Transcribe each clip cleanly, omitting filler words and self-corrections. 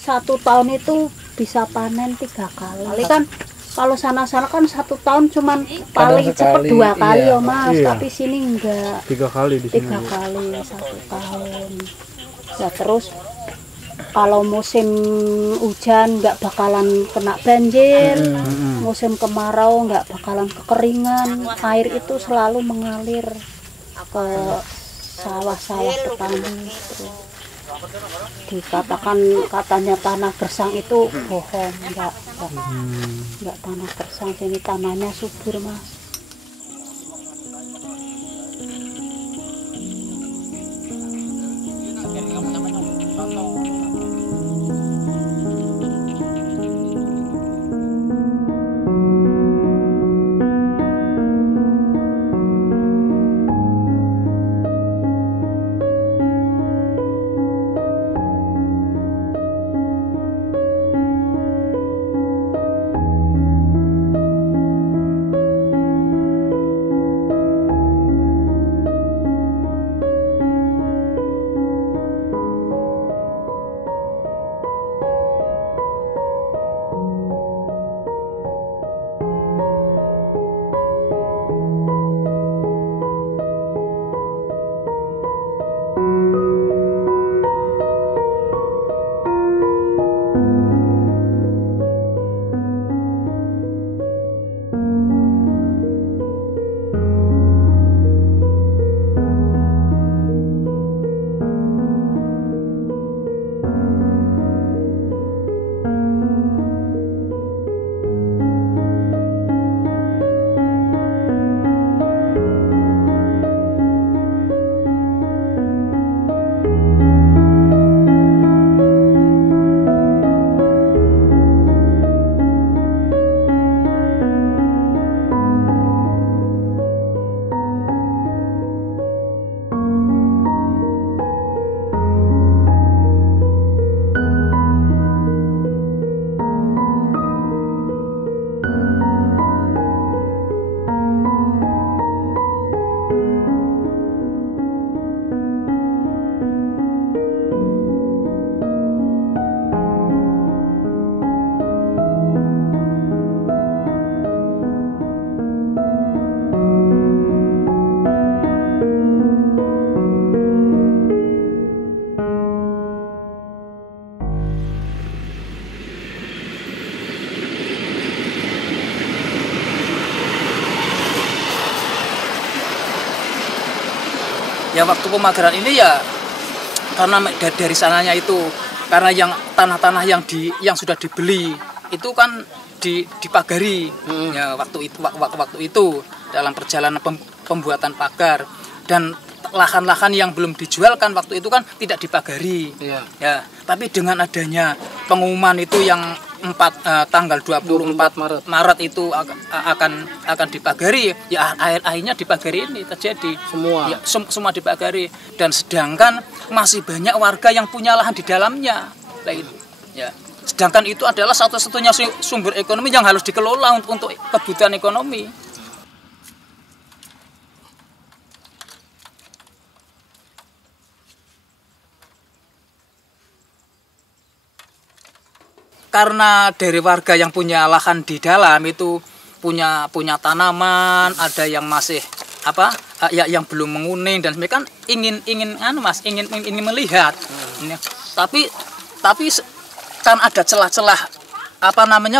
Satu tahun itu bisa panen 3 kali kan. Kalau sana-sana kan 1 tahun cuman paling cepat 2 kali ya Mas, tapi sini enggak. 3 kali di sini. 3 kali 1 tahun. Ya terus kalau musim hujan nggak bakalan kena banjir, musim kemarau nggak bakalan kekeringan, air itu selalu mengalir ke sawah-sawah petani. Dikatakan katanya tanah gersang itu bohong, nggak tanah gersang, sini tanahnya subur Mas. Ya waktu pemagaran ini ya karena dari sananya itu, karena yang tanah-tanah yang sudah dibeli itu kan dipagari. Ya waktu itu dalam perjalanan pembuatan pagar, dan lahan-lahan yang belum dijual kan waktu itu kan tidak dipagari. Ya, tapi dengan adanya pengumuman itu yang tanggal 24 Maret itu akan dipagari, ya akhirnya dipagari ini terjadi semua. Ya, semua dipagari, dan sedangkan masih banyak warga yang punya lahan di dalamnya. Nah, itu, ya. Sedangkan itu adalah satu-satunya sumber ekonomi yang harus dikelola untuk kebutuhan ekonomi. Karena dari warga yang punya lahan di dalam itu punya tanaman, ada yang masih yang belum menguning, dan mereka kan ingin melihat. Tapi kan ada celah-celah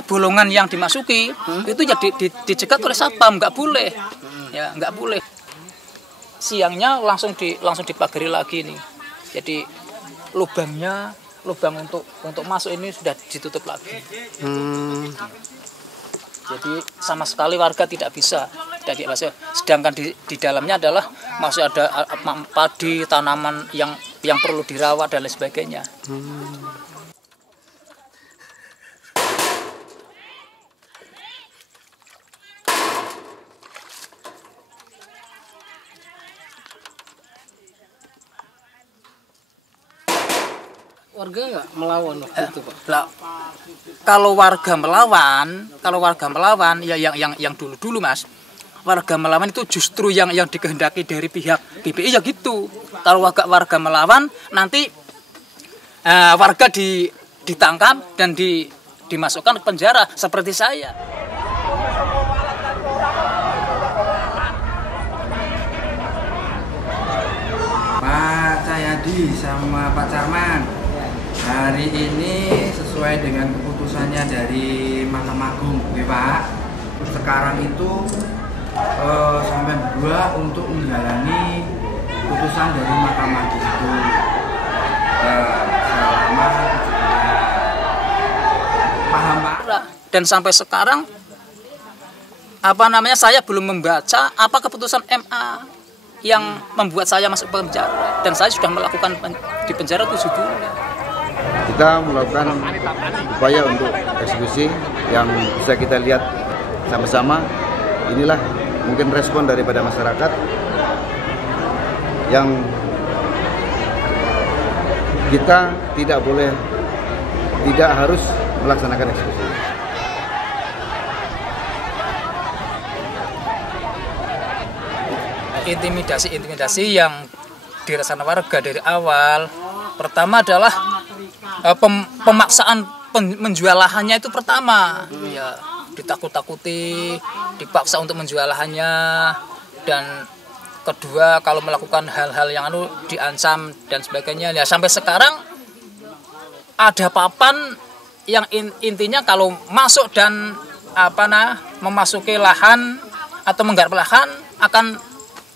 bolongan yang dimasuki, itu ya dicegat oleh satpam, nggak boleh. Ya, nggak boleh. Siangnya langsung dipagari lagi nih. Jadi lubang untuk masuk ini sudah ditutup lagi. Jadi sama sekali warga tidak bisa. Sedangkan di dalamnya adalah masih ada padi, tanaman yang perlu dirawat dan lain sebagainya. Warga nggak melawan waktu itu, Pak? Kalau warga melawan ya yang dulu Mas, warga melawan itu justru yang dikehendaki dari pihak BPI ya gitu. Kalau warga melawan nanti warga ditangkap dan dimasukkan ke penjara seperti saya. Pak Cahyadi sama Pak Carman, hari ini sesuai dengan keputusannya dari Mahkamah Agung, oke Pak. Sekarang itu sampai berdua untuk menjalani putusan dari Mahkamah Agung itu selama 7 bulan. Paham Pak? Dan sampai sekarang saya belum membaca apa keputusan MA yang membuat saya masuk penjara, dan saya sudah melakukan di penjara 7 bulan. Kita melakukan upaya untuk eksekusi yang bisa kita lihat sama-sama. Inilah mungkin respon daripada masyarakat yang kita tidak harus melaksanakan eksekusi. Intimidasi yang dirasakan warga dari awal, pertama adalah pemaksaan menjual lahannya itu pertama, ya ditakut-takuti, dipaksa untuk menjual lahannya, dan kedua kalau melakukan hal-hal yang diancam dan sebagainya. Ya sampai sekarang ada papan yang intinya kalau masuk dan memasuki lahan atau menggarap lahan akan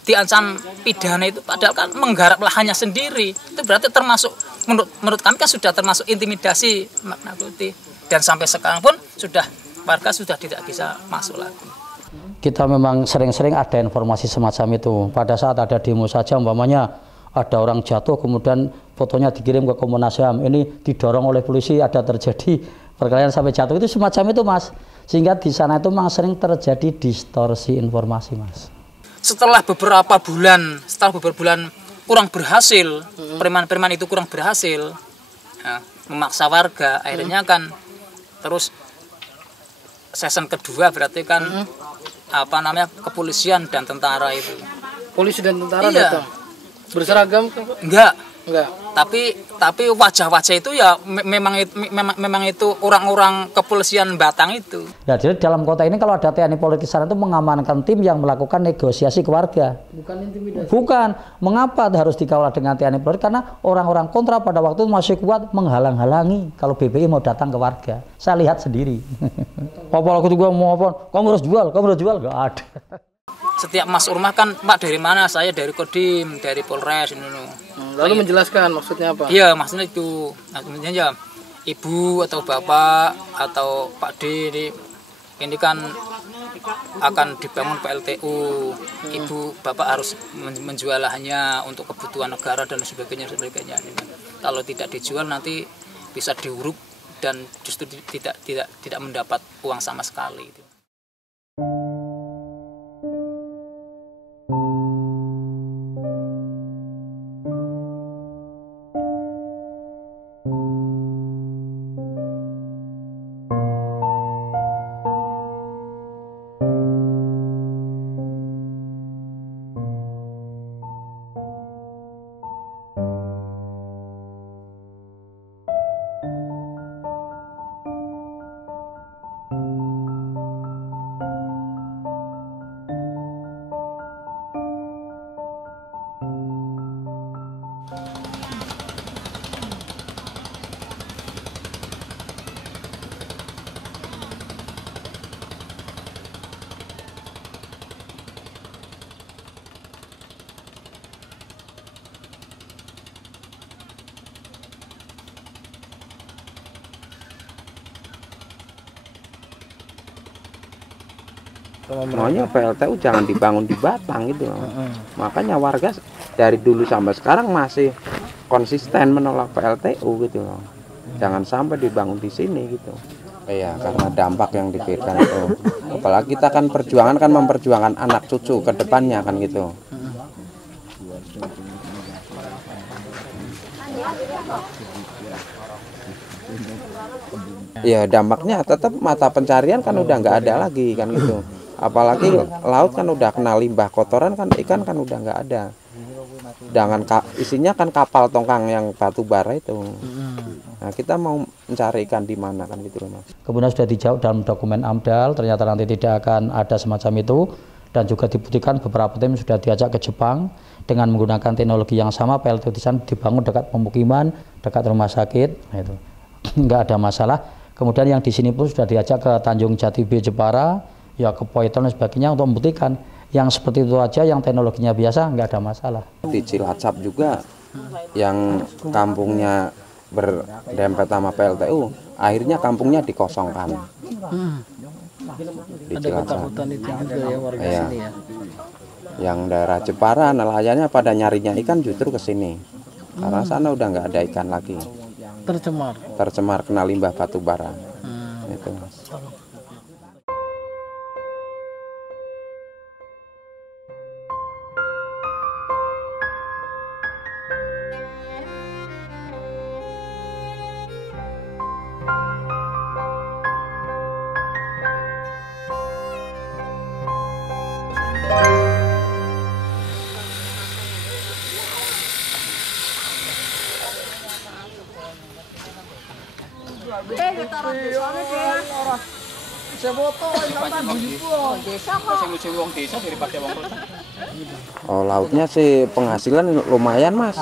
diancam pidana itu, padahal kan menggarap lahannya sendiri itu berarti termasuk, menurut kami kan sudah termasuk intimidasi, menakuti, dan sampai sekarang pun warga sudah tidak bisa masuk lagi. Kita memang sering-sering ada informasi semacam itu. Pada saat ada demo saja, umpamanya ada orang jatuh kemudian fotonya dikirim ke Komnas HAM, ini didorong oleh polisi, ada terjadi perkelahian sampai jatuh, itu semacam itu Mas, sehingga di sana itu memang sering terjadi distorsi informasi Mas. Setelah beberapa bulan kurang berhasil, preman-preman itu kurang berhasil memaksa warga, akhirnya kan terus season kedua berarti kan kepolisian dan tentara itu. Polisi dan tentara iya. Datang. Berseragam? Enggak. Enggak. Tapi wajah-wajah itu ya memang itu orang-orang kepolisian Batang itu. Ya, jadi dalam kota ini kalau ada TNI Polri di sana itu mengamankan tim yang melakukan negosiasi ke warga. Bukan intimidasi. Bukan. Mengapa harus dikawal dengan TNI Polri? Karena orang-orang kontra pada waktu itu masih kuat menghalang-halangi kalau BPI mau datang ke warga. Saya lihat sendiri. Apa aku juga mau apa? Kamu harus jual, enggak ada. Setiap masuk rumah kan, Pak dari mana? Saya dari Kodim, dari Polres ini. Lalu menjelaskan maksudnya apa? Iya, maksudnya itu. Maksudnya ya ibu atau bapak atau Pak D ini kan akan dibangun PLTU. Ibu bapak harus menjual lahannya untuk kebutuhan negara dan sebagainya. Kalau tidak dijual nanti bisa diuruk dan justru tidak mendapat uang sama sekali. Maunya PLTU jangan dibangun di Batang gitu. Makanya warga dari dulu sampai sekarang masih konsisten menolak PLTU gitu loh. Jangan sampai dibangun di sini gitu. Iya, karena dampak yang diberikan itu. Apalagi kita kan perjuangan kan memperjuangkan anak cucu ke depannya kan gitu. Ya dampaknya tetap mata pencarian kan udah nggak ada lagi kan gitu. Apalagi laut kan udah kena limbah kotoran kan, ikan kan udah nggak ada. Dengan isinya kan kapal tongkang yang batu bara itu. Nah, kita mau mencari ikan di mana kan gitu loh, Mas. Kemudian sudah dijawab dalam dokumen AMDAL, ternyata nanti tidak akan ada semacam itu, dan juga dibuktikan beberapa tim sudah diajak ke Jepang dengan menggunakan teknologi yang sama. PLTU di sana dibangun dekat pemukiman, dekat rumah sakit, nah itu nggak ada masalah. Kemudian yang di sini pun sudah diajak ke Tanjung Jati B Jepara, ya ke Poiton dan sebagainya untuk membuktikan yang seperti itu aja, yang teknologinya biasa nggak ada masalah. Di Cilacap juga yang kampungnya berdempet sama PLTU, akhirnya kampungnya dikosongkan. Di Ada Cilacap. ketakutan itu juga ya warga Iya. sini ya. Yang daerah Jepara nelayannya pada nyarinya ikan justru ke sini. Karena sana udah nggak ada ikan lagi. Tercemar. Tercemar kena limbah batu bara. Itu, Mas. Oh, lautnya sih penghasilan lumayan, Mas.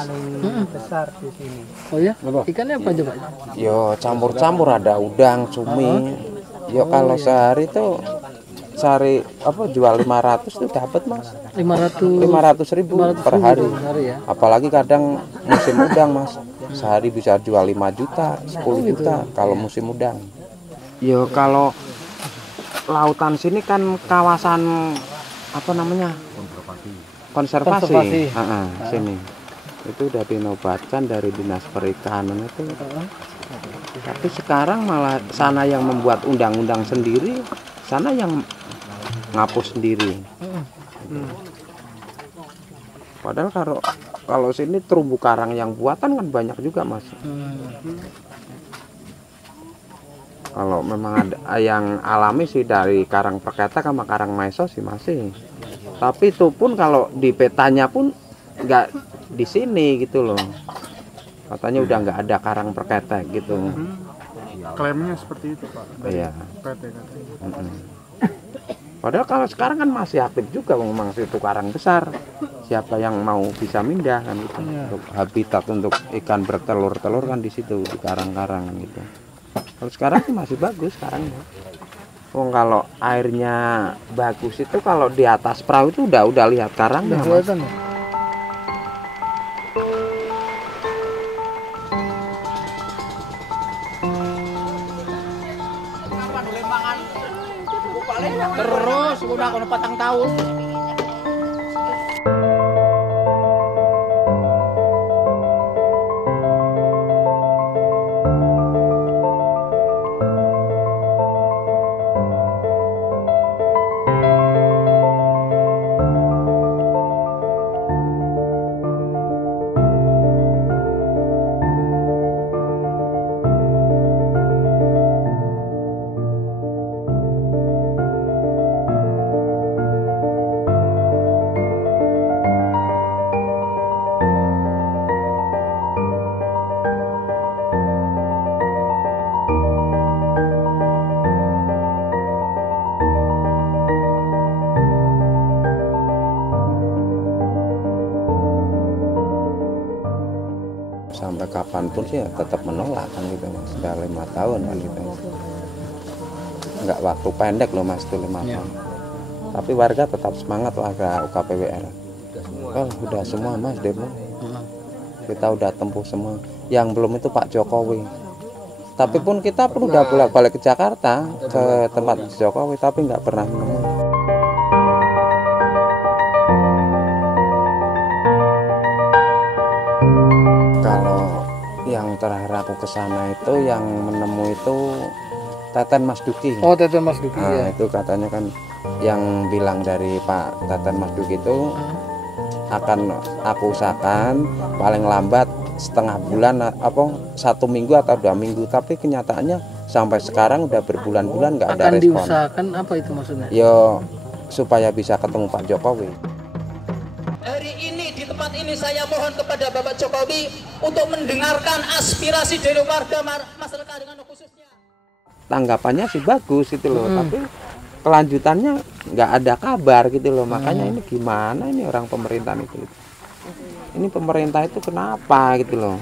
Oh ya? Ikannya apa aja, Pak? Yo campur-campur, ada udang, cumi. Yo kalau sehari tuh cari apa jual 500 tuh dapat, Mas. 500.000 per hari. Ya. Apalagi kadang musim udang, Mas. Sehari bisa jual 5 juta, 10 juta kalau musim udang. Yo kalau lautan sini kan kawasan apa namanya? Konservasi. Sini. Itu udah dinobatkan dari Dinas Perikanan itu. Tapi sekarang malah sana yang membuat undang-undang sendiri, sana yang ngapus sendiri. Padahal kalau sini terumbu karang yang buatan kan banyak juga, Mas. Kalau memang ada yang alami sih dari karang perketek sama karang maeso sih masih. Tapi itu pun kalau di petanya pun nggak di sini gitu loh. Katanya udah nggak ada karang perketek gitu. Klaimnya seperti itu, Pak. Iya. PT katanya. Padahal kalau sekarang kan masih aktif juga, memang itu karang besar. Siapa yang mau bisa mindah kan gitu. Untuk habitat untuk ikan bertelur-telur kan di situ di karang-karang gitu. Kalau sekarang sih masih bagus karangnya. Kalau airnya bagus itu kalau di atas perahu itu udah lihat karangnya. Kelihatan ya? Terus udah kono 4 tahun. Sampai kapanpun sih ya tetap menolak kan gitu, Mas. Sudah 5 tahun kan gitu. Nggak waktu pendek loh, Mas, itu 5 tahun. Tapi warga tetap semangat, warga UKPWR. Oh, udah semua, Mas, demo. Kita udah tempuh semua. Yang belum itu Pak Jokowi. Tapi pun kita pun udah bolak-balik ke Jakarta, ke tempat Jokowi, tapi nggak pernah menemukan. Kalau yang terakhir aku ke sana itu yang menemui itu Teten Mas Duki. Oh, Teten Mas Duki Nah, ya. itu katanya kan yang bilang dari Pak Teten Mas Duki itu akan aku usahakan paling lambat setengah bulan apa 1 minggu atau 2 minggu, tapi kenyataannya sampai sekarang udah berbulan-bulan nggak ada Akan respon. diusahakan apa itu maksudnya? Yo supaya bisa ketemu Pak Jokowi. Hari ini di tempat ini saya mohon kepada Bapak Jokowi untuk mendengarkan aspirasi dari warga masyarakat dengan khususnya. Tanggapannya sih bagus gitu loh, tapi kelanjutannya nggak ada kabar gitu loh. Makanya ini gimana ini orang pemerintahan itu? Ini pemerintah itu kenapa gitu loh?